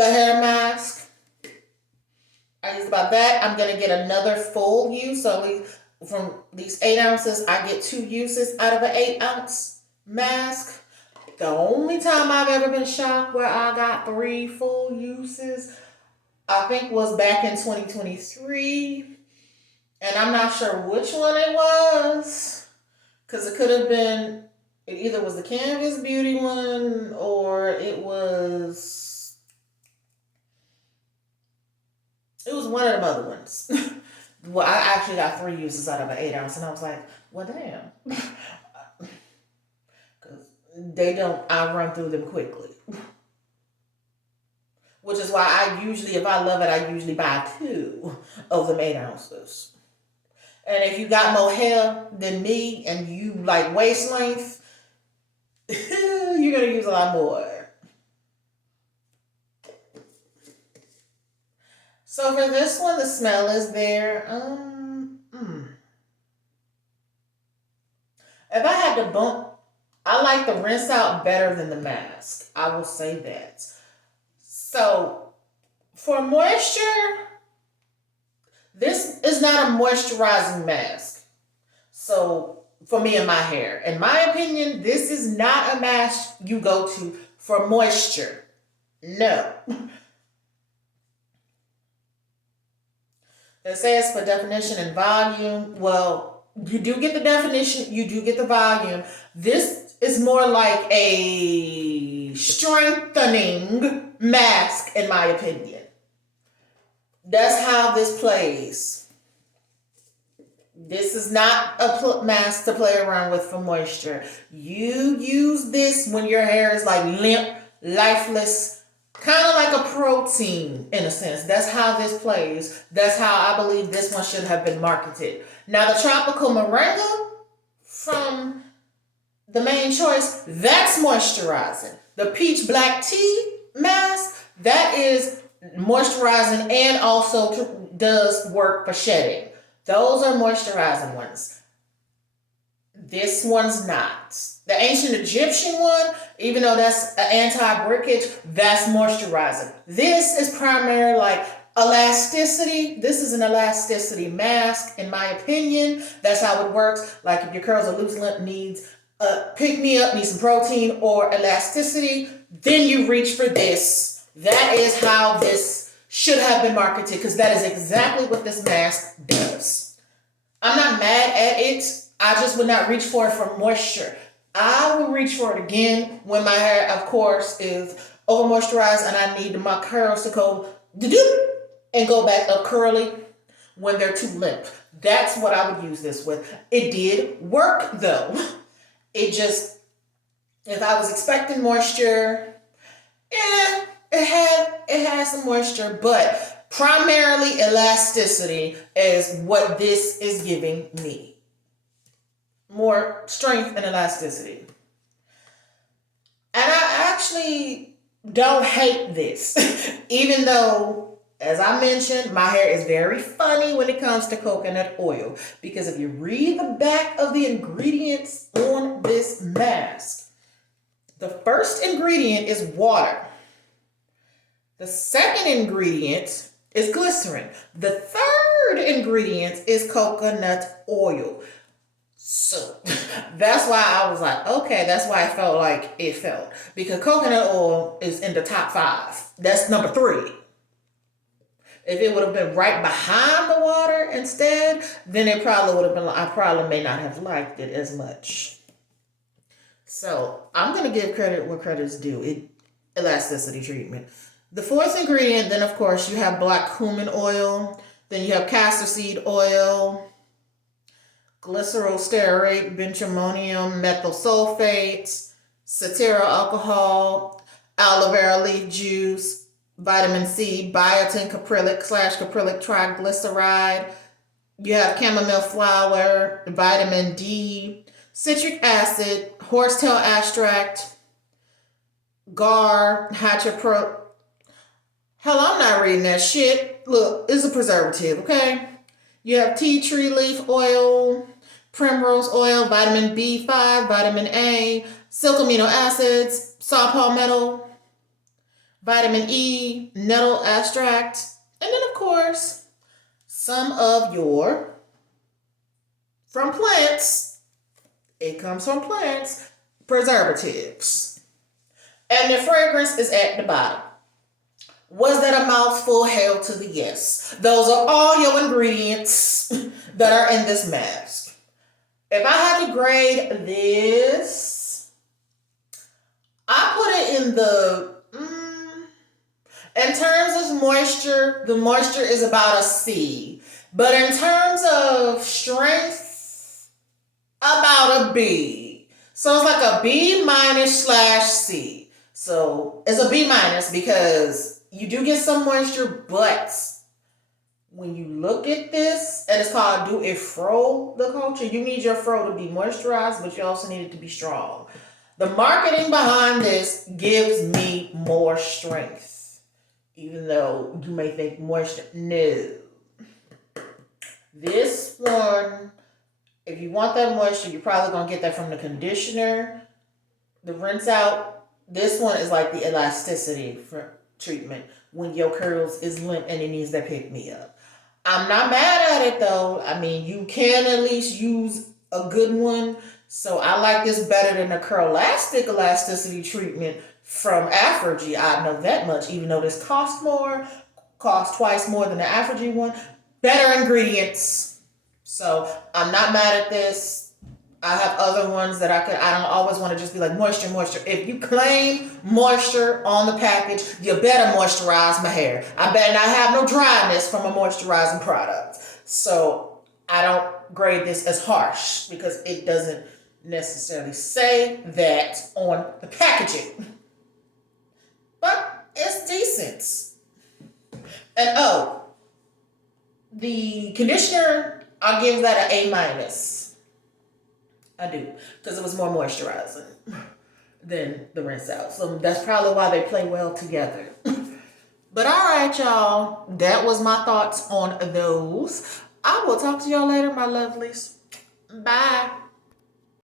the hair mask. I used about that. I'm gonna get another full use. So from these 8 ounces, I get 2 uses out of an 8 ounce mask. The only time I've ever been shocked where I got 3 full uses, I think was back in 2023. And I'm not sure which one it was. Because it could have been, it either was the Canvas Beauty one or it was one of them other ones. Well, I actually got 3 uses out of an 8 ounce, and I was like, well, damn. Because they don't, I run through them quickly. Which is why I usually, if I love it, I usually buy 2 of them 8 ounces. And if you got more hair than me and you like waist length, you're going to use a lot more. So for this one, the smell is there. If I had to bump, I like the rinse out better than the mask. I will say that. So for moisture, this is not a moisturizing mask. So for me and my hair, in my opinion, this is not a mask you go to for moisture. No. It says for definition and volume. Well, you do get the definition, you do get the volume. This is more like a strengthening mask, in my opinion. That's how this plays. This is not a mask to play around with for moisture. You use this when your hair is like limp, lifeless, kind of like a protein in a sense. That's how this plays. That's how I believe this one should have been marketed. Now the Tropical Moringa from the Main Choice, that's moisturizing. The Peach Black Tea mask, that is moisturizing and also does work for shedding. Those are moisturizing ones. This one's not. The Ancient Egyptian one, even though that's an anti-breakage, that's moisturizing. This is primarily like elasticity. This is an elasticity mask, in my opinion. That's how it works. Like if your curls are loose, limp, needs pick me up, needs some protein or elasticity, then you reach for this. That is how this should have been marketed, because that is exactly what this mask does. I'm not mad at it. I just would not reach for it for moisture. I will reach for it again when my hair, of course, is over moisturized and I need my curls to go and go back up curly when they're too limp. That's what I would use this with. It did work though. It just, if I was expecting moisture, it had some moisture, but primarily elasticity is what this is giving me. More strength and elasticity. And I actually don't hate this, even though, as I mentioned, my hair is very funny when it comes to coconut oil, because if you read the back of the ingredients on this mask, the first ingredient is water. The second ingredient is glycerin. The third ingredient is coconut oil. So that's why I was like, okay, that's why I felt like it felt. Because coconut oil is in the top 5. That's number 3. If it would have been right behind the water instead, then it probably would have been, I probably may not have liked it as much. So I'm going to give credit where credit is due. Elasticity treatment. The fourth ingredient, then of course, you have black cumin oil. Then you have castor seed oil, glycerol stearate, benzoammonium methyl sulfate, cetearyl alcohol, aloe vera leaf juice, vitamin C, biotin caprylic / caprylic triglyceride. You have chamomile flower, vitamin D, citric acid, horsetail extract, gar, hydropro. Hell, I'm not reading that shit. Look, it's a preservative, okay? You have tea tree leaf oil, primrose oil, vitamin B5, vitamin A, silk amino acids, saw palmetto, vitamin E, nettle extract, and then of course, some of your, from plants, it comes from plants, preservatives. And the fragrance is at the bottom. Was that a mouthful? Hell to the yes. Those are all your ingredients that are in this mask. If I had to grade this, I put it in the, in terms of moisture, the moisture is about a C. But in terms of strength, about a B. So it's like a B minus slash C. So it's a B minus because you do get some moisture, but when you look at this, and it's called Do It Fro, the culture, you need your fro to be moisturized, but you also need it to be strong. The marketing behind this gives me more strength, even though you may think moisture. No. This one, if you want that moisture, you're probably going to get that from the conditioner. The rinse out, this one is like the elasticity for treatment when your curls is limp and it needs that pick me up. I'm not mad at it though. I mean, you can at least use a good one. So I like this better than the Curlastic elasticity treatment from Aphrogy. I know that much, even though this costs twice more than the Aphrogy one. Better ingredients. So I'm not mad at this. I have other ones that I don't always want to just be like moisture, moisture. If you claim moisture on the package, you better moisturize my hair. I better not have no dryness from a moisturizing product. So I don't grade this as harsh because it doesn't necessarily say that on the packaging. But it's decent. And the conditioner, I'll give that an A minus. I do, because it was more moisturizing than the rinse out. So that's probably why they play well together. But all right, y'all. That was my thoughts on those. I will talk to y'all later, my lovelies. Bye.